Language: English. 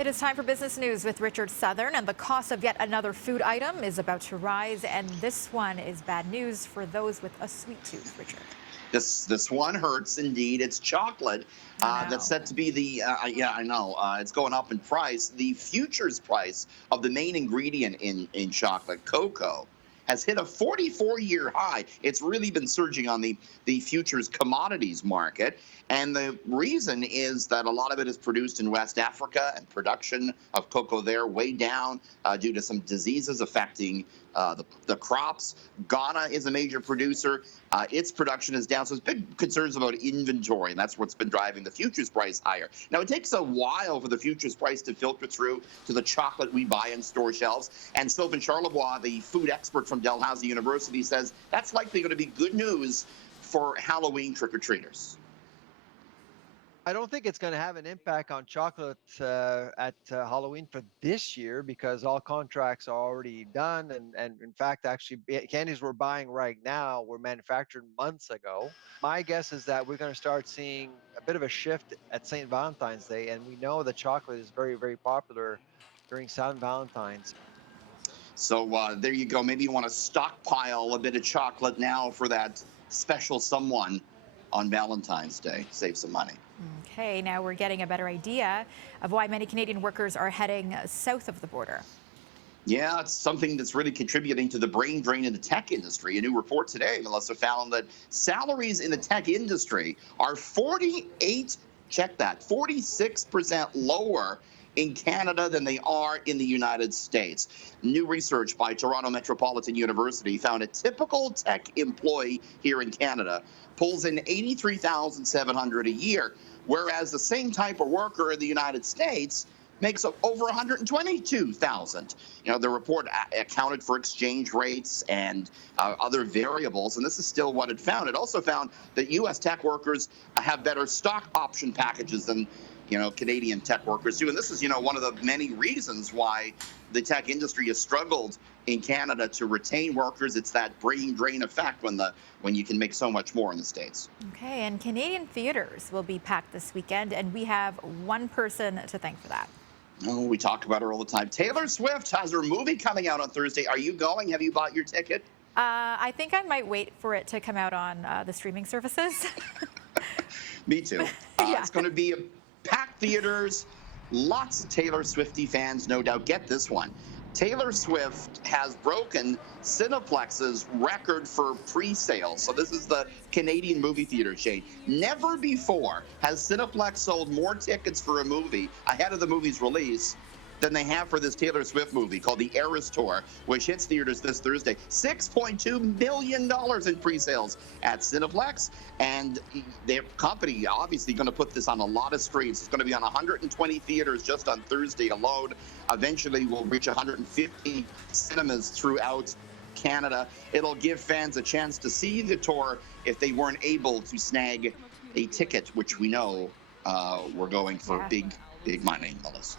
It is time for business news with Richard Southern, and the cost of yet another food item is about to rise, and this one is bad news for those with a sweet tooth. Richard. This one hurts indeed. It's chocolate I that's know. set to be the yeah, I know, it's going up in price. The futures price of the main ingredient in chocolate, cocoa, has hit a 44-year high. It's really been surging on the futures commodities market, and the reason is that a lot of it is produced in West Africa, and production of cocoa there way down due to some diseases affecting the crops. Ghana is a major producer. Its production is down, so there's big concerns about inventory, and that's what's been driving the futures price higher. Now, it takes a while for the futures price to filter through to the chocolate we buy in store shelves, and Sylvain Charlebois, the food expert from Dalhousie University, says that's likely going to be good news for Halloween trick-or-treaters. I don't think it's going to have an impact on chocolate at Halloween for this year because all contracts are already done. And in fact, actually, candies we're buying right now were manufactured months ago. My guess is that we're going to start seeing a bit of a shift at St. Valentine's Day. And we know that chocolate is very, very popular during St. Valentine's. So there you go. Maybe you want to stockpile a bit of chocolate now for that special someone on Valentine's Day. Save some money. Okay, now we're getting a better idea of why many Canadian workers are heading south of the border. Yeah, it's something that's really contributing to the brain drain in the tech industry. A new report today, Melissa, found that salaries in the tech industry are 46% lower in Canada than they are in the United States. New research by Toronto Metropolitan University found a typical tech employee here in Canada pulls in $83,700 a year, whereas the same type of worker in the United States makes up over $122,000. You know, the report accounted for exchange rates and other variables, and this is still what it found. It also found that U.S. tech workers have better stock option packages than Canadian tech workers do. And this is, one of the many reasons why the tech industry has struggled in Canada to retain workers. It's that brain drain effect when you can make so much more in the States. Okay, and Canadian theaters will be packed this weekend, and we have one person to thank for that. Oh, we talk about her all the time. Taylor Swift has her movie coming out on Thursday. Are you going? Have you bought your ticket? I think I might wait for it to come out on the streaming services. Me too. Yeah. It's going to be packed theaters, lots of Taylor Swiftie fans, no doubt. Get this one. Taylor Swift has broken Cineplex's record for pre-sales. So this is the Canadian movie theater chain. Never before has Cineplex sold more tickets for a movie ahead of the movie's release than they have for this Taylor Swift movie called The Eras Tour, which hits theaters this Thursday. $6.2 million in pre-sales at Cineplex, and their company obviously going to put this on a lot of screens. It's going to be on 120 theaters just on Thursday alone. Eventually, we'll reach 150 cinemas throughout Canada. It'll give fans a chance to see the tour if they weren't able to snag a ticket, which we know we're going for big money, Melissa.